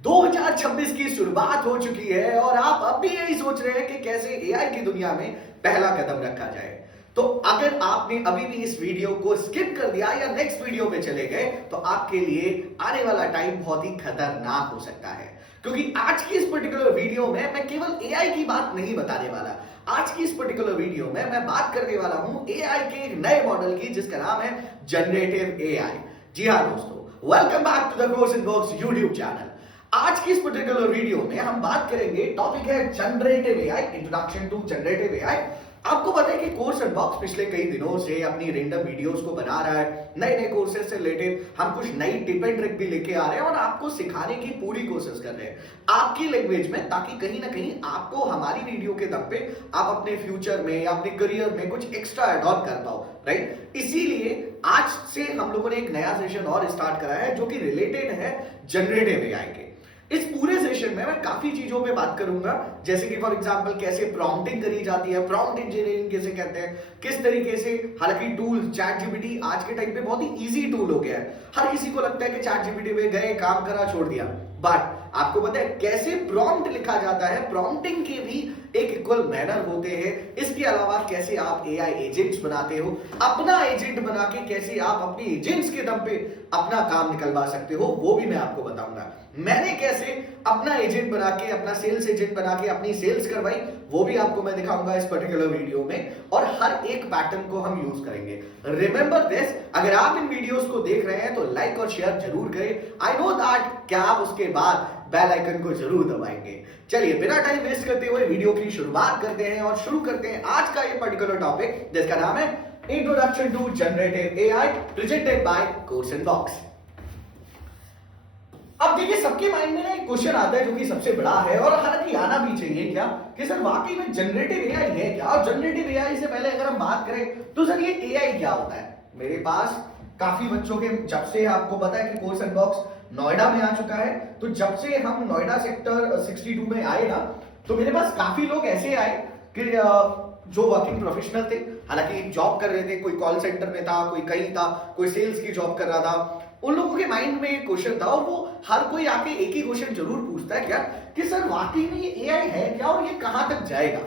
2026 की शुरुआत हो चुकी है और आप अब भी यही सोच रहे हैं कि कैसे एआई की दुनिया में पहला कदम रखा जाए। तो अगर आपने अभी भी इस वीडियो को स्किप कर दिया या नेक्स्ट वीडियो पे चले गए तो आपके लिए आने वाला टाइम बहुत ही खतरनाक हो सकता है, क्योंकि आज की इस पर्टिकुलर वीडियो में मैं केवल एआई की बात नहीं बताने वाला। आज की इस पर्टिकुलर वीडियो में मैं बात करने वाला हूं एआई के एक नए मॉडल की, जिसका नाम है जनरेटिव एआई। जी हाँ दोस्तों, welcome back to the course in box YouTube channel. आज की इस पर्टिकुलर वीडियो में हम बात करेंगे, टॉपिक है generative AI, introduction to generative AI. आपको पता है कि कोर्स अनबॉक्स पिछले कई दिनों से अपनी रैंडम वीडियोस को बना रहा है। नए नए कोर्सेज से रिलेटेड हम कुछ नई टिप एंड ट्रिक भी लेके आ रहे हैं और आपको सिखाने की पूरी कोशिश कर रहे हैं आपकी लैंग्वेज में, ताकि कहीं ना कहीं आपको हमारी वीडियो के दम पे आप अपने फ्यूचर में या अपने करियर में कुछ एक्स्ट्रा एड ऑन कर पाओ, राइट। इसीलिए आज से हम लोगों ने एक नया सेशन और स्टार्ट करा है जो कि रिलेटेड है जनरेटिव एआई के। इस पूरे सेशन में मैं काफी चीजों पे बात करूंगा, जैसे कि फॉर एग्जांपल कैसे प्रॉम्प्टिंग करी जाती है, प्रॉम्प्ट इंजीनियरिंग कैसे कहते हैं, किस तरीके से, हालांकि टूल चैट जीपीटी आज के टाइम पे बहुत ही इजी टूल हो गया है। हर किसी को लगता है कि चैट जीपीटी में गए, काम करा, छोड़ दिया, बट आपको पता है कैसे प्रॉम्प्ट लिखा जाता है, प्रॉम्प्टिंग के भी एक इक्वल मैनर होते हैं। इसके अलावा कैसे आप एआई एजेंट्स बनाते हो, अपना एजेंट बना के कैसे आप अपनी एजेंट्स के दम पे अपना काम निकलवा सकते हो, वो भी मैं आपको बताऊंगा। मैंने कैसे अपना एजेंट बना के, अपना सेल्स एजेंट बना के अपनी सेल्स करवाई, वो भी आपको मैं दिखाऊंगा इस पर्टिकुलर वीडियो में, और हर एक पैटर्न को हम यूज करेंगे। रिमेंबर दिस, अगर आप इन वीडियोस को देख रहे हैं तो लाइक और शेयर जरूर करें। आई नो दैट क्या आप उसके बाद बेल आइकन को जरूर दबाएंगे। चलिए बिना टाइम वेस्ट करते हुए वीडियो की शुरुआत करते हैं और शुरू करते हैं आज का ये पर्टिकुलर टॉपिक, जिसका नाम है introduction to generative AI, presented by course in box. अब देखिए, सबके माइंड में ना एक क्वेश्चन आता है जो कि सबसे बड़ा है, और हालांकि आना भी चाहिए क्या, कि सर वाकई में जनरेटिव एआई है क्या। और जनरेटिव एआई से पहले अगर हम बात करें तो सर ये एआई क्या होता है। मेरे पास काफी बच्चों के, जब से आपको पता है कि कोर्स अनबॉक्स नोएडा में आ चुका है, तो जब से हम नोएडा सेक्टर 62 में आए ना, तो मेरे पास काफी लोग ऐसे आए कि जो वर्किंग प्रोफेशनल थे, हालांकि जॉब कर रहे थे, कोई कॉल सेंटर में था, कोई कहीं था, कोई सेल्स की जॉब कर रहा था। उन लोगों के माइंड में एक क्वेश्चन था, और वो हर कोई आके एक ही क्वेश्चन जरूर पूछता है क्या, कि सर वाकई में ये एआई है क्या और ये कहां तक जाएगा।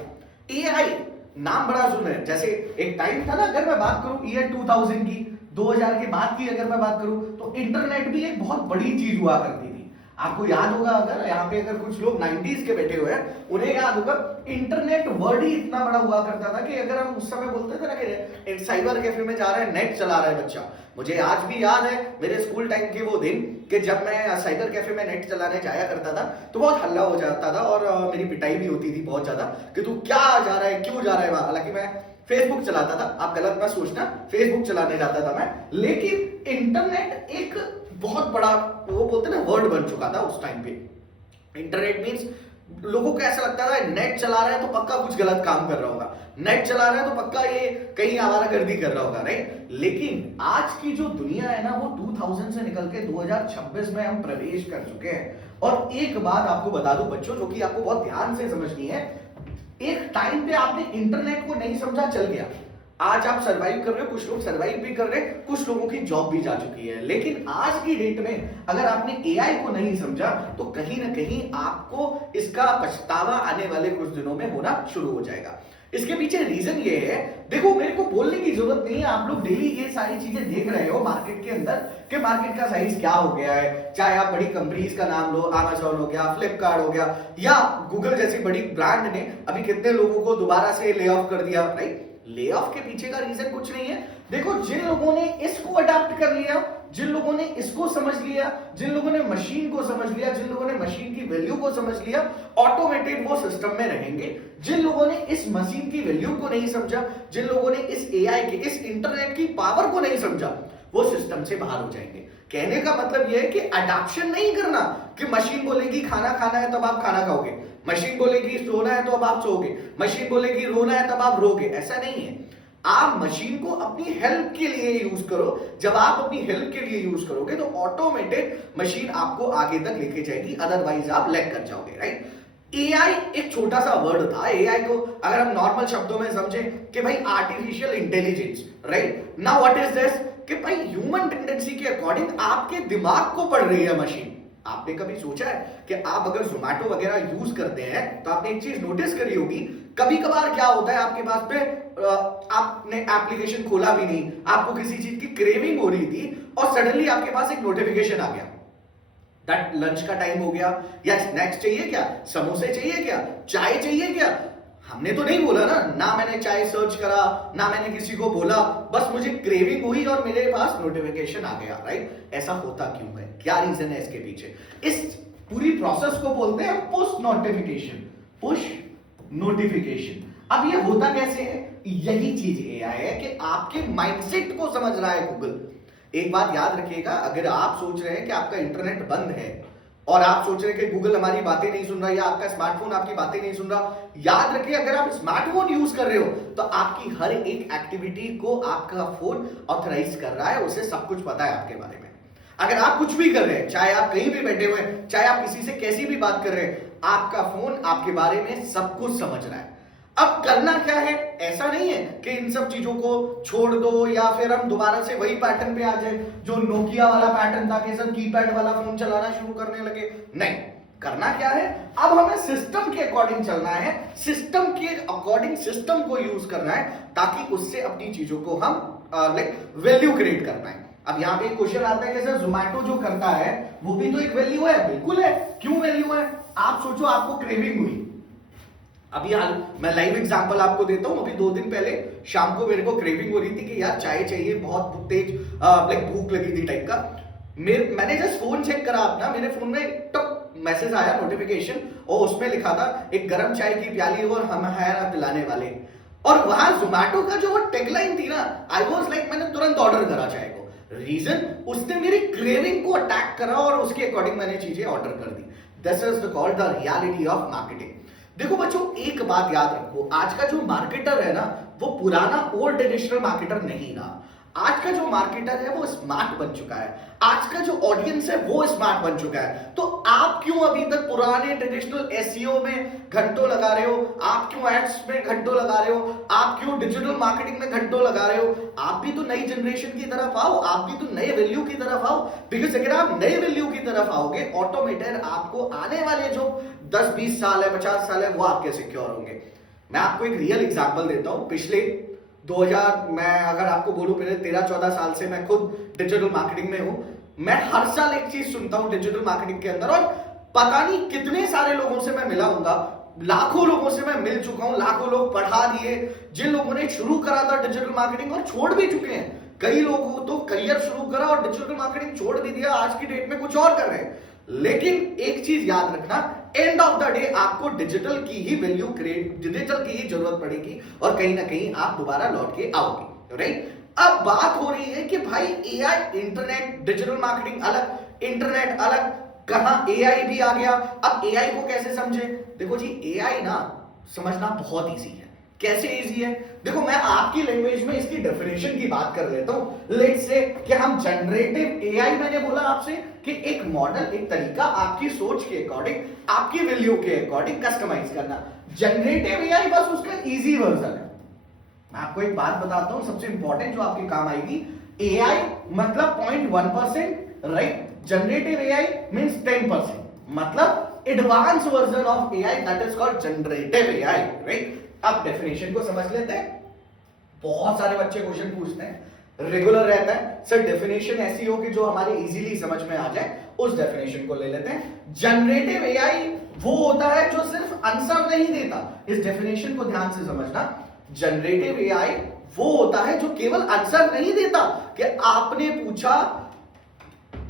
एआई नाम बड़ा सुन है, जैसे एक टाइम था ना, अगर मैं बात करूं ईयर 2000 की, 2000 के बाद की अगर मैं बात करूं, तो इंटरनेट भी एक बहुत बड़ी चीज हुआ करती थी। आपको याद होगा, अगर यहाँ पे अगर कुछ लोग 90s के बैठे हुए हैं, उन्हें याद होगा इंटरनेट वर्ड ही इतना बड़ा हुआ करता था कि अगर हम उस समय बोलते थे ना कि साइबर कैफे में जा रहे हैं, नेट चला रहा है बच्चा। मुझे आज भी याद है मेरे स्कूल टाइम के वो दिन, कि जब मैं साइबर कैफे में नेट चलाने जाया करता था तो बहुत हल्ला हो जाता था और मेरी पिटाई भी होती थी बहुत ज्यादा, कि तू क्या जा रहा है, क्यों जा रहा है वहां। हालांकि मैं फेसबुक चलाता था, आप गलत मत सोचना, फेसबुक चलाने जाता था मैं, लेकिन इंटरनेट एक बहुत बड़ा, वो बोलते ना, वर्ड बन चुका था उस टाइम पे। इंटरनेट मींस लोगों को ऐसा लगता था नेट चला रहा है तो पक्का कुछ गलत काम कर रहा होगा, नेट चला रहा है तो पक्का ये कहीं आवारागर्दी कर रहा होगा, राइट। लेकिन आज की जो दुनिया है ना, वो 2000 से निकल के 2026 में हम प्रवेश कर चुके हैं। और एक बात आपको बता दूं बच्चों, जो कि आपको बहुत ध्यान से समझनी है, एक टाइम पे आपने इंटरनेट को नहीं समझा, चल गया। आज आप सरवाइव कर रहे हो, कुछ लोग सरवाइव भी कर रहे हैं, कुछ लोगों की जॉब भी जा चुकी है। लेकिन आज की डेट में अगर आपने एआई को नहीं समझा तो कहीं ना कहीं आपको इसका पछतावा आने वाले कुछ दिनों में होना शुरू हो जाएगा। इसके पीछे रीजन ये है, देखो मेरे को बोलने की जरूरत नहीं है, आप लोग डेली ये सारी चीजें देख रहे हो मार्केट के अंदर, कि मार्केट का साइज क्या हो गया है। चाहे आप बड़ी कंपनीज का नाम लो, अमेज़न हो गया, फ्लिपकार्ट हो गया, या गूगल जैसी बड़ी ब्रांड ने अभी कितने लोगों को दोबारा से ले ऑफ कर दिया, राइट। ले ऑफ के पीछे का रीजन कुछ नहीं है। देखो, जिन लोगों ने इसको अडॉप्ट कर लिया, जिन लोगों ने इसको समझ लिया, जिन लोगों ने मशीन को समझ लिया, जिन लोगों ने मशीन की वैल्यू को समझ लिया, ऑटोमेटेड वो सिस्टम में रहेंगे। जिन लोगों ने इस मशीन की वैल्यू को नहीं समझा, जिन लोगों ने इस एआई के, इस इंटरनेट की पावर को नहीं समझा, वो सिस्टम से बाहर हो जाएंगे। कहने का मतलब यह है कि अडॉप्शन नहीं करना, कि मशीन बोलेगी खाना खाना है तब आप खाना खाओगे, मशीन बोलेगी सोना है तो अब आप सोओगे, मशीन बोलेगी रोना है तब आप रोगे, ऐसा नहीं है। आप मशीन को अपनी हेल्प के लिए यूज करो। जब आप अपनी हेल्प के लिए यूज करोगे तो ऑटोमेटेड मशीन आपको आगे तक लेके जाएगी, अदरवाइज आप लैग कर जाओगे, राइट। एआई एक छोटा सा वर्ड था। एआई को अगर हम नॉर्मल शब्दों में समझें कि भाई artificial intelligence, right. Now what is this, कि भाई ह्यूमन टेंडेंसी के अकॉर्डिंग आपके दिमाग को पढ़ रही है मशीन, आपने कभी सोचा है कि आप अगर जोमेटो वगैरह यूज करते हैं तो आपने एक चीज नोटिस करी होगी, कभी कभार क्या होता है आपके पास में आपने एप्लीकेशन खोला भी नहीं, आपको किसी चीज की क्रेविंग हो रही थी और सडनली आपके पास एक नोटिफिकेशन आ गया दैट लंच का टाइम हो गया, या स्नैक्स चाहिए क्या, समोसे चाहिए क्या, चाय चाहिए क्या। हमने तो नहीं बोला ना मैंने चाय सर्च करा, ना मैंने किसी को बोला, बस मुझे क्रेविंग हुई और मेरे पास नोटिफिकेशन आ गया, राइट। ऐसा होता क्यों है, क्या रीजन है इसके पीछे। इस पूरी प्रोसेस को बोलते हैं पुश नोटिफिकेशन, पुश नोटिफिकेशन। अब ये होता कैसे है, यही चीज एआई है कि आपके माइंडसेट को समझ रहा है गूगल। एक बात याद रखिएगा, अगर आप सोच रहे हैं कि आपका इंटरनेट बंद है और आप सोच रहे हैं कि गूगल हमारी बातें नहीं सुन रहा या आपका स्मार्टफोन आपकी बातें नहीं सुन रहा, याद रखिए अगर आप स्मार्टफोन यूज कर रहे हो तो आपकी हर एक एक्टिविटी को आपका फोन ऑथराइज कर रहा है, उसे सब कुछ पता है आपके बारे में। अगर आप कुछ भी कर रहे हैं, चाहे आप कहीं भी बैठे हुए हैं, चाहे आप किसी से कैसी भी बात कर रहे हैं, आपका फोन आपके बारे में सब कुछ समझ रहा है। अब करना क्या है, ऐसा नहीं है कि इन सब चीजों को छोड़ दो या फिर हम दोबारा से वही पैटर्न पे आ जाए जो नोकिया वाला पैटर्न था कि सब कीपैड वाला फोन चलाना शुरू करने लगे। नहीं, करना क्या है, अब हमें सिस्टम के अकॉर्डिंग चलना है, सिस्टम के अकॉर्डिंग सिस्टम को यूज करना है ताकि उससे अपनी चीजों को हम वैल्यू क्रिएट करना है। अब यहाँ पे एक क्वेश्चन आता है कि सर जोमेटो जो करता है वो भी तो एक वैल्यू है। बिल्कुल है, क्यों वैल्यू है। आप सोचो आपको क्रेविंग हुई, अभी हाल मैं लाइव एग्जांपल आपको देता हूं, अभी 2 दिन पहले शाम को मेरे को क्रेविंग हो रही थी कि यार चाय चाहिए, बहुत तेज भूख लगी थी टाइप का। मैंने जस्ट फोन चेक करा अपना, मेरे फोन में टक मैसेज आया नोटिफिकेशन और उसमें लिखा था एक गर्म चाय की प्याली और हम है पिलाने वाले। और वहां जोमेटो का जो वो टैगलाइन थी ना, आई वाज लाइक मैंने तुरंत ऑर्डर करा चाय को। रीजन, उसने मेरी क्रेविंग को अटैक करा और उसके अकॉर्डिंग मैंने चीजें ऑर्डर कर दी। This is called the reality of marketing. देखो बच्चों, एक बात याद रखो, आज का जो मार्केटर है ना वो पुराना ओल्ड ट्रेडिशनल मार्केटर नहीं रहा। आज का जो मार्केटर है वो स्मार्ट बन चुका है, आज का जो ऑडियंस है वो स्मार्ट बन चुका है। तो आप क्यों अभी तक पुराने ट्रेडिशनल एसईओ में घंटों लगा रहे हो, आप क्यों एड्स में घंटों लगा रहे हो, आप क्यों डिजिटल मार्केटिंग में घंटों लगा रहे हो। आप भी तो नई जनरेशन की तरफ आओ, आप भी तो नए वैल्यू की तरफ आओ। बिकॉज अगर आप नए वैल्यू की तरफ आओगे, ऑटोमेटेड आपको आने वाले जो 10-20 साल है, 50 साल है, वो आपके सिक्योर होंगे। मैं आपको एक रियल एग्जांपल देता हूं। पिछले 2000 मैं अगर आपको बोलूं, पहले 13-14 साल से मैं खुद डिजिटल मार्केटिंग में हूं। मैं हर साल एक चीज सुनता हूं डिजिटल मार्केटिंग के अंदर, और पता नहीं कितने सारे लोगों से मैं मिला हूंगा, लाखों लोगों से मैं मिल चुका हूं, लाखों लोग पढ़ा दिए, जिन लोगों ने शुरू करा था डिजिटल मार्केटिंग और छोड़ भी चुके हैं। कई लोगों तो करियर शुरू करा और डिजिटल मार्केटिंग छोड़ भी दिया, आज की डेट में कुछ और कर रहे हैं। लेकिन एक चीज याद रखना, एंड ऑफ द डे आपको डिजिटल की ही वैल्यू क्रिएट, डिजिटल की ही जरूरत पड़ेगी और कहीं ना कहीं आप दोबारा लौट के आओगे, राइट। अब बात हो रही है कि भाई एआई, इंटरनेट, डिजिटल मार्केटिंग अलग, इंटरनेट अलग, कहां एआई भी आ गया। अब एआई को कैसे समझे। देखो जी, एआई ना समझना बहुत इजी है। कैसे इजी है, देखो मैं आपकी लैंग्वेज में इसकी डेफिनेशन की बात कर लेता हूं। लेट्स से कि हम जनरेटिव एआई, मैंने बोला आपसे कि एक मॉडल, एक तरीका आपकी सोच के अकॉर्डिंग, आपकी वैल्यू के अकॉर्डिंग कस्टमाइज करना। जनरेटिव एआई बस उसका इजी वर्जन है। मैं आपको एक बात बताता हूं सबसे इंपॉर्टेंट जो आपके काम आएगी। एआई मतलब 0.1%, राइट। जनरेटिव एआई मींस 10%, मतलब advance version of AI, that is called generative AI, right. अब डेफिनेशन को समझ लेते हैं। बहुत सारे बच्चे क्वेश्चन पूछते हैं, रेगुलर रहता है सर डेफिनेशन एसईओ की जो हमारे इजीली समझ में आ जाए, उस डेफिनेशन को ले लेते हैं। जनरेटिव एआई वो होता है जो सिर्फ आंसर नहीं देता। इस डेफिनेशन को ध्यान से समझना। जनरेटिव एआई वो होता है जो केवल आंसर नहीं देता कि आपने पूछा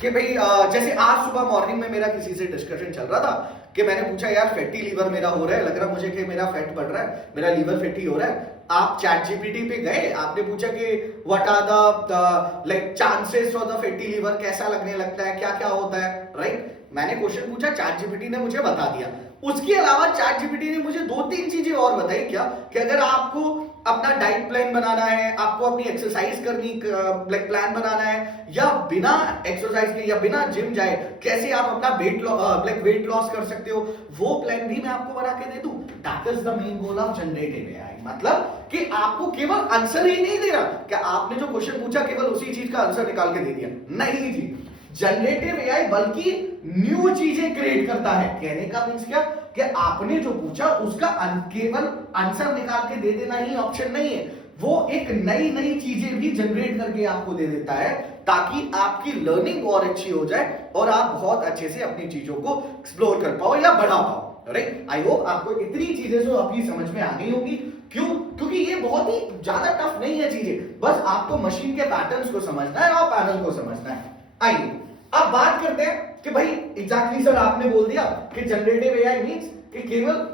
कि भाई जैसे आज सुबह मॉर्निंग में मेरा किसी से डिस्कशन चल रहा था कि मैंने पूछा यार फैटी लीवर मेरा हो रहा है, लग रहा मुझे कि मेरा फैट बढ़ रहा है, मेरा लीवर फैटी हो रहा है। आप चैट जीपीटी पे गए, आपने पूछा कि what are the like chances of the fatty liver, कैसा लगने लगता है, क्या क्या होता है, राइट। मैंने क्वेश्चन पूछा, चैट जीपीटी ने मुझे बता दिया। उसके अलावा चैट जीपीटी ने मुझे 2-3 चीजें और बताई, क्या कि अगर आपको अपना डाइट प्लान बनाना है, आपको अपनी एक्सरसाइज करनी प्लान बनाना है, या बिना एक्सरसाइज के या बिना जिम जाए कैसे आप अपना वेट लॉस कर सकते हो, वो प्लान भी मैं आपको बना के दे दूं। That is the main goal of generative AI. मतलब कि आपको केवल आंसर ही नहीं दे रहा कि आपने जो क्वेश्चन पूछा केवल उसी चीज का आंसर निकाल के दे दिया, नहीं जी। जनरेटिव एआई बल्कि न्यू चीजें क्रिएट करता है। कहने का मीन्स क्या कि आपने जो पूछा उसका केवल आंसर निकाल के दे देना ही ऑप्शन नहीं है, वो एक नई नई चीजें भी जनरेट करके आपको दे देता है ताकि आपकी लर्निंग और अच्छी हो जाए और आप बहुत अच्छे से अपनी चीजों को एक्सप्लोर कर पाओ या बढ़ा पाओ। राइट, आई होप आपको इतनी चीजें जो आपकी समझ में आ गई होगी। क्यों? क्योंकि ये बहुत ही ज्यादा टफ नहीं है चीजें, बस आपको मशीन के पैटर्न्स को समझना है और पैनल को समझना है। आइए अब बात करते हैं कि भाई एग्जैक्टली सर आपने बोल दिया कि जनरेटिव एआई मींस कि केवल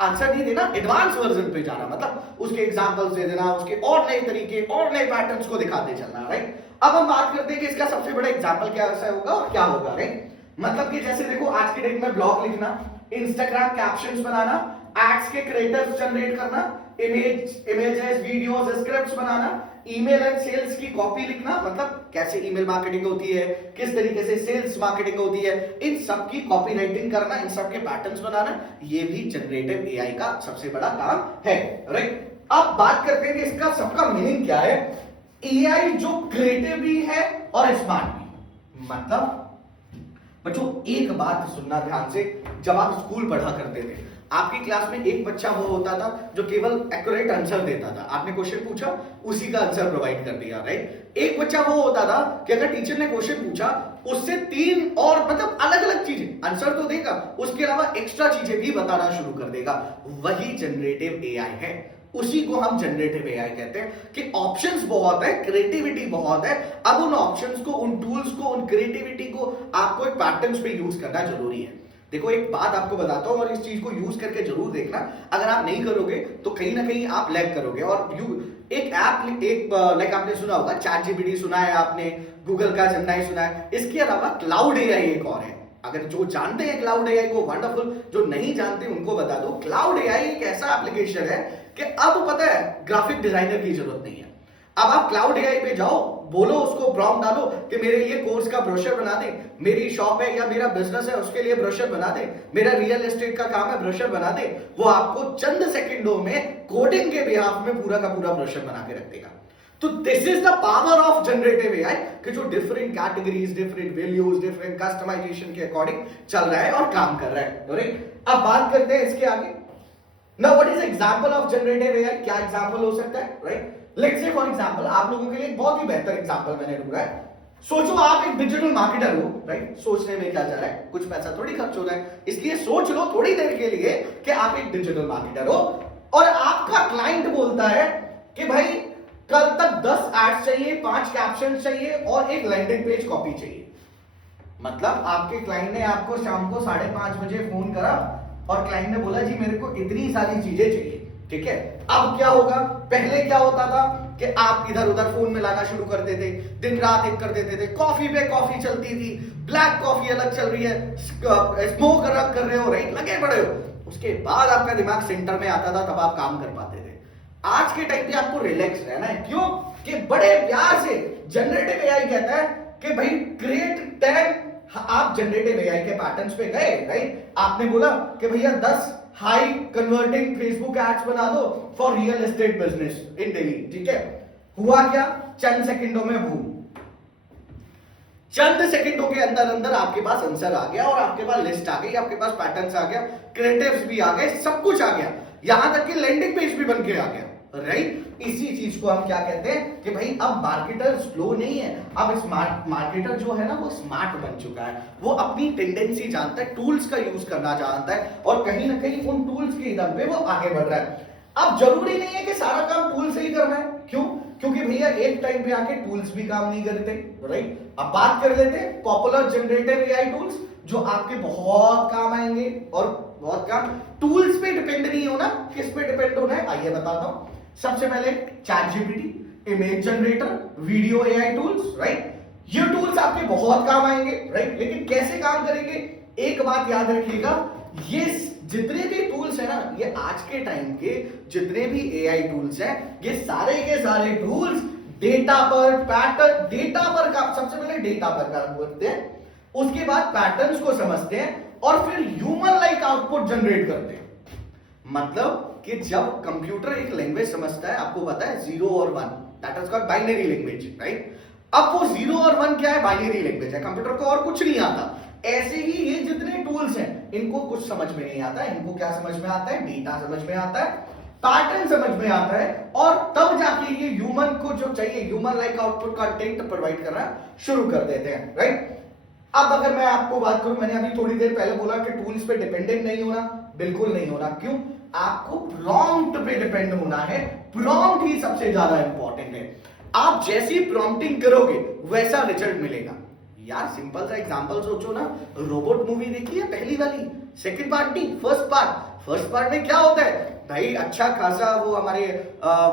आंसर नहीं देना, एडवांस वर्जन पे जाना, मतलब उसके एग्जांपल्स दे देना, उसके और नए तरीके और नए पैटर्न्स को दिखाते चलना। राइट, अब हम बात करते हैं कि इसका सबसे बड़ा एग्जांपल क्या होगा और क्या होगा। राइट, मतलब कि जैसे देखो आज के डेट में ब्लॉग लिखना, इंस्टाग्राम कैप्शंस बनाना, एड्स के क्रिएटर्स जनरेट करना, इमेजेस, वीडियोस, स्क्रिप्ट्स बनाना, ईमेल एंड सेल्स की कॉपी लिखना, मतलब कैसे ईमेल मार्केटिंग होती है, किस तरीके से सेल्स मार्केटिंग होती है, इन सब की कॉपी राइटिंग करना, इन सब के पैटर्न्स बनाना, ये भी जनरेटिव एआई का सबसे बड़ा काम है। राइट, अब बात करते हैं कि इसका सबका मीनिंग क्या है। एआई जो क्रिएटिव भी है और स्मार्ट भी। मतलब बच्चों एक बात सुनना ध्यान से, जब आप स्कूल पढ़ा करते थे आपकी क्लास में एक बच्चा वो होता था जो केवल एक्यूरेट आंसर देता था, आपने क्वेश्चन पूछा उसी का आंसर प्रोवाइड कर दिया। राइट, एक बच्चा वो होता था कि अगर टीचर ने क्वेश्चन पूछा उससे 3 और मतलब अलग अलग चीजें आंसर तो देगा, उसके अलावा एक्स्ट्रा चीजें भी बताना शुरू कर देगा। वही जनरेटिव एआई है, उसी को हम जनरेटिव एआई कहते हैं कि ऑप्शंस बहुत है, क्रिएटिविटी बहुत है। अब उन ऑप्शंस को, उन टूल्स को, उन क्रिएटिविटी को आपको एक पैटर्न्स पे यूज करना जरूरी है। देखो एक बात आपको बताता हूं और इस चीज को यूज करके जरूर देखना, अगर आप नहीं करोगे तो कहीं ना कहीं आप लैग करोगे। और एक ऐप, एक लाइक आपने सुना होगा चैटजीपीटी सुना है आपने, गूगल का जेमिनी सुना है, इसके अलावा क्लाउड एआई एक और है। अगर जो जानते हैं क्लाउड एआई को वंडरफुल, जो नहीं जानते उनको बता दो, क्लाउड एआई एक ऐसा एप्लीकेशन है कि अब पता है ग्राफिक डिजाइनर की जरूरत नहीं है। अब आप क्लाउड एआई पे जाओ, बोलो उसको प्रॉम्प्ट डालो कि मेरे लिए कोर्स का ब्रोशर बना दे, मेरी शॉप है या मेरा बिजनेस है उसके लिए ब्रोशर बना दे, मेरा रियल एस्टेट का काम है ब्रोशर बना दे, वो आपको चंद सेकंडों में कोडिंग के बिहाफ में पूरा का पूरा ब्रोशर बना के रख देगा। तो this is the power of generative AI कि जो different categories, different values, different customization के अकॉर्डिंग चल रहा है और काम कर रहा है। राइट, अब बात करते हैं इसके आगे। Now what is example of generative AI? क्या एग्जांपल हो सकता है? Right, let's say for example आप लोगों के लिए एक बहुत ही बेहतर एग्जांपल मैंने ढूंढा है। सोचो आप एक डिजिटल मार्केटर हो। राइट, सोचने में क्या जा रहा है, कुछ पैसा थोड़ी खर्च हो रहा है, इसलिए सोच लो थोड़ी देर के लिए कि आप एक डिजिटल मार्केटर हो और आपका क्लाइंट बोलता है कि भाई कल तक 10 एड्स चाहिए, 5 कैप्शन चाहिए और एक लैंडिंग पेज कॉपी चाहिए। मतलब आपके क्लाइंट ने आपको शाम को 5:30 बजे फोन करा और क्लाइंट ने बोला जी मेरे को इतनी सारी चीजें चाहिए। ठीक है, अब क्या होगा? पहले क्या होता था कि आप इधर उधर फोन में लाना शुरू कर देते, दिन रात एक कर देते थे, कॉफी पे कॉफी चलती थी, ब्लैक कॉफी अलग चल रही है, स्मोक अलग कर रहे हो, राइट, लगे पड़े हो। उसके बाद आपका दिमाग सेंटर में आता था, तब आप काम कर पाते थे। आज के टाइम पे आपको रिलैक्स रहना है। क्यों? कि बड़े प्यार से जनरेटिव एआई कहता है कि भाई क्रिएट 10। आप जनरेटिव एआई के पैटर्न्स पे गए, राइट, आपने बोला कि भैया 10 हाई कन्वर्टिंग फेसबुक एड्स बना दो for real estate business in Delhi. ठीक है, हुआ क्या? चंद सेकंडों में बूम, चंद सेकंडों के अंदर अंदर आपके पास आंसर आ गया और आपके पास लिस्ट आ गई, आपके पास पैटर्न्स आ गया, क्रिएटिव्स भी आ गए, सब कुछ आ गया, यहां तक कि लैंडिंग पेज भी बन के आ गया। राइट, इसी चीज को हम क्या कहते हैं कि भाई अब मार्केटर स्लो नहीं है, अब स्मार्ट मार्केटर जो है ना वो स्मार्ट बन चुका है। वो अपनी टेंडेंसी जानता है, टूल्स का यूज करना जानता है और कहीं ना कहीं उन टूल्स के दम पे वो आगे बढ़ रहा है। अब जरूरी नहीं है कि सारा काम टूल से ही करना है। क्यों? क्योंकि भैया एक टाइम पे आके टूल्स भी काम नहीं करते। राइट, अब बात कर लेते हैं पॉपुलर जनरेटिव एआई टूल्स जो आपके बहुत काम आएंगे और बहुत काम। टूल्स पे डिपेंड नहीं होना, किस पे डिपेंड होना है आइए बताता हूं। सबसे पहले ChatGPT, image generator, video AI tools. Right, ये टूल्स आपके बहुत काम आएंगे। राइट, लेकिन कैसे काम करेंगे? एक बात याद रखिएगा, ये जितने भी टूल्स है ना, ये आज के टाइम के जितने भी एआई टूल्स हैं, ये सारे के सारे टूल्स डेटा पर, पैटर्न, डेटा पर काम, सबसे पहले डेटा पर काम करते हैं, उसके बाद पैटर्न्स को समझते हैं और फिर ह्यूमन लाइक आउटपुट जनरेट करते हैं। मतलब कि जब कंप्यूटर एक लैंग्वेज समझता है, आपको पता है 0 और 1, that is called binary language. Right, अब वो 0 और 1 क्या है, बाइनरी लैंग्वेज है, कंप्यूटर को और कुछ नहीं आता। ऐसे ही ये जितने टूल्स हैं इनको कुछ समझ में नहीं आता है, इनको क्या समझ में आता है, डेटा समझ में आता है, पैटर्न समझ में आता है, और तब जाके ये ह्यूमन को जो चाहिए, human like output content provide करना शुरू कर देते हैं, राइट। अब अगर मैं आपको बात करूं, मैंने अभी थोड़ी देर पहले बोला कि टूल्स पे डिपेंडेंट नहीं होना, बिल्कुल नहीं होना। क्यों? आपको प्रॉम्प्ट पे डिपेंड होना है, प्रॉम्प्ट ही सबसे ज्यादा इंपॉर्टेंट है। आप जैसी प्रॉम्प्टिंग करोगे वैसा रिजल्ट मिलेगा। यार सिंपल सा एग्जांपल सोचो ना, रोबोट मूवी देखी है पहली वाली, सेकंड पार्ट नहीं, फर्स्ट पार्ट। फर्स्ट पार्ट में क्या होता है भाई, अच्छा खासा वो हमारे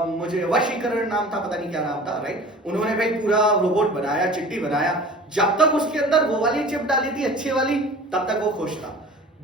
मुझे वशीकरण नाम था, पता नहीं क्या नाम था, राइट। उन्होंने भाई पूरा रोबोट बनाया, चिट्टी बनाया, जब तक उसके अंदर वो वाली चिप डाली थी अच्छी वाली, तब तक वो खुश था।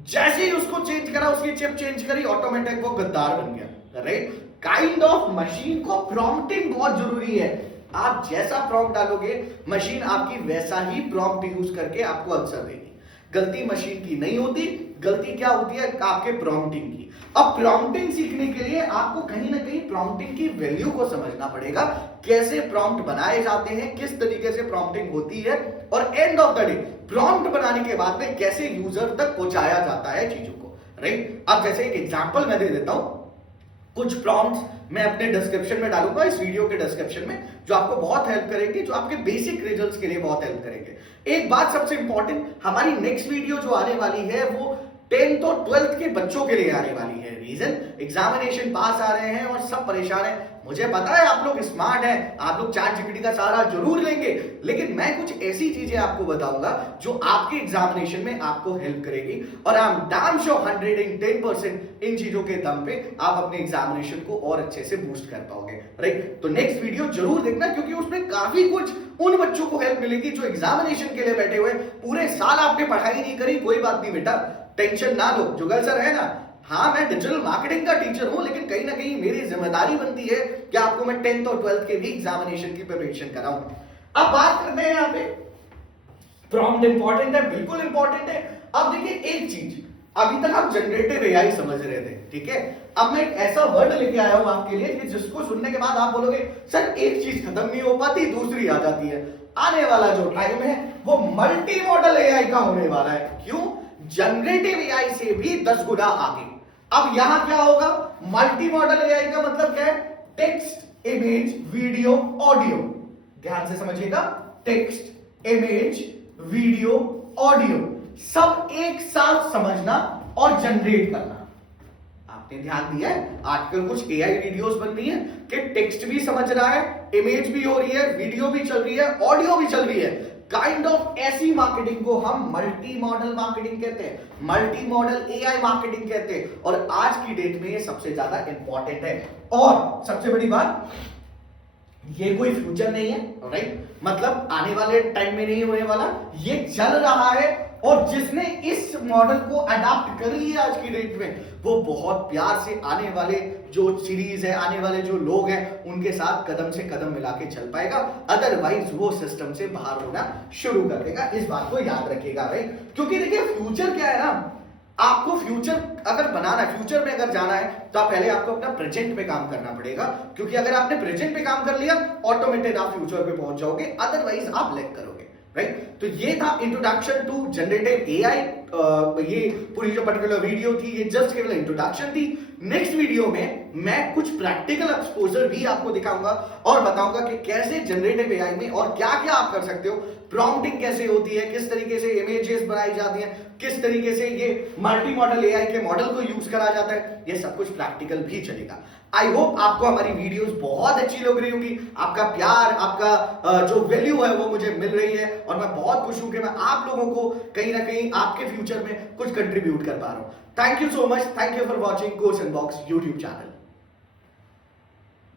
जैसे ही उसको चेंज करा, उसकी चिप चेंज करी, ऑटोमेटिक वो गद्दार बन गया, राइट। काइंड ऑफ मशीन को प्रॉम्प्टिंग बहुत जरूरी है। आप जैसा प्रॉम्प्ट डालोगे, मशीन आपकी वैसा ही प्रॉम्प्ट यूज करके आपको आंसर देगी। गलती मशीन की नहीं होती, गलती क्या होती है, आपके प्रॉम्प्टिंग की। अब प्रॉम्प्टिंग सीखने के लिए आपको कहीं ना कहीं प्रॉम्प्टिंग की वैल्यू को समझना पड़ेगा, कैसे प्रॉम्प्ट बनाए जाते हैं, किस तरीके से प्रॉम्प्टिंग होती है, और end of the day prompt बनाने के बाद में कैसे यूजर तक पहुंचाया जाता है चीजों को, राइट। अब जैसे एक एग्जांपल मैं दे देता हूं, कुछ प्रॉम्प्ट्स मैं अपने डिस्क्रिप्शन में डालूंगा, इस वीडियो के डिस्क्रिप्शन में, जो आपको बहुत हेल्प करेंगे, जो आपके बेसिक रिजल्ट्स के लिए बहुत हेल्प करेंगे। एक बात सबसे इंपॉर्टेंट, हमारी नेक्स्ट वीडियो जो आने वाली है वो 10th और 12th के बच्चों के लिए आने वाली है। रीजन, एग्जामिनेशन पास आ रहे हैं और सब परेशान हैं। मुझे पता है आप लोग स्मार्ट हैं, आप लोग चैट जीपीटी का सहारा जरूर लेंगे, लेकिन मैं कुछ ऐसी चीजें आपको बताऊंगा जो आपके एग्जामिनेशन में आपको हेल्प करेगी, और आई एम डैम श्योर 110% इन चीजों के दम पे आप अपने एग्जामिनेशन को और अच्छे से बूस्ट कर पाओगे, राइट। तो नेक्स्ट वीडियो जरूर देखना, क्योंकि उसमें काफी कुछ उन बच्चों को हेल्प मिलेगी जो एग्जामिनेशन के लिए बैठे हुए। पूरे साल आपने पढ़ाई नहीं करी, कोई बात नहीं बेटा, टेंशन ना लो। जुगल सर है ना, हाँ मैं डिजिटल मार्केटिंग का टीचर हूं, लेकिन कहीं ना कहीं मेरी जिम्मेदारी बनती है कि आपको मैं 10th और 12th के भी एग्जामिनेशन की प्रिपरेशन कराऊं। अब बात करते हैं यहाँ पे, प्रॉम्प्ट इंपॉर्टेंट है, बिल्कुल इंपॉर्टेंट है। अब देखिए एक चीज, अभी तक आप जनरेटिव एआई समझ रहे थे, ठीक है। अब मैं एक ऐसा वर्ड लेके आया हूं आपके लिए कि जिसको सुनने के बाद आप बोलोगे सर एक चीज खत्म नहीं हो पाती, दूसरी आ जाती है। आने वाला जो टाइम है वो मल्टी मॉडल एआई का होने वाला है। क्यों? जनरेटिव एआई से भी 10 गुना आगे। अब यहां क्या होगा, मल्टी मॉडल एआई का मतलब क्या है, टेक्स्ट, इमेज, वीडियो, ऑडियो। ध्यान से समझिएगा, टेक्स्ट, इमेज, वीडियो, ऑडियो सब एक साथ समझना और जनरेट करना। आपने ध्यान दिया है, आजकल कुछ एआई वीडियोस बन रही है कि टेक्स्ट भी समझ रहा है, इमेज भी हो रही है, वीडियो भी चल रही है, ऑडियो भी चल रही है। काइंड ऑफ ऐसी मार्केटिंग को हम मल्टी मॉडल मार्केटिंग कहते हैं, मल्टी मॉडल एआई मार्केटिंग कहते हैं, और आज की डेट में ये सबसे ज्यादा इंपॉर्टेंट है। और सबसे बड़ी बात, ये कोई फ्यूचर नहीं है, राइट, मतलब आने वाले टाइम में नहीं होने वाला, ये चल रहा है। और जिसने इस मॉडल को अडॉप्ट कर लिया आज की डेट में, वो बहुत प्यार से आने वाले जो सीरीज है, आने वाले जो लोग हैं, उनके साथ कदम से कदम मिला के चल पाएगा। अदरवाइज वो सिस्टम से बाहर होना शुरू कर देगा। इस बात को याद रखिएगा, राइट। क्योंकि देखिए फ्यूचर क्या है ना, आपको फ्यूचर अगर बनाना है, फ्यूचर में अगर जाना है, तो पहले आपको अपना प्रेजेंट पे काम करना पड़ेगा। क्योंकि अगर आपने प्रेजेंट पे काम कर लिया, ऑटोमेटिक आप फ्यूचर पे पहुंच जाओगे, अदरवाइज आप लैग करोगे, राइट। तो ये था इंट्रोडक्शन टू जनरेटिव एआई। ये पूरी जो पर्टिकुलर वीडियो थी, ये जस्ट केवल इंट्रोडक्शन थी। नेक्स्ट वीडियो में मैं कुछ प्रैक्टिकल एक्सपोजर भी आपको दिखाऊंगा और बताऊंगा कि कैसे जनरेटिव एआई में और क्या क्या आप कर सकते हो, प्रॉम्प्टिंग कैसे होती है, किस तरीके से इमेजेस बनाई जाती हैं, किस तरीके से ये मल्टी मॉडल एआई के मॉडल को यूज करा जाता है, ये सब कुछ प्रैक्टिकल भी चलेगा। आई होप आपको हमारी वीडियोस बहुत अच्छी लग रही होगी, आपका प्यार, आपका जो वैल्यू है वो मुझे मिल रही है, और मैं बहुत खुश हूं कि मैं आप लोगों को कहीं ना कहीं आपके फ्यूचर में कुछ कंट्रीब्यूट कर पा रहा हूं। Thank you so much, thank you for watching course inbox YouTube channel.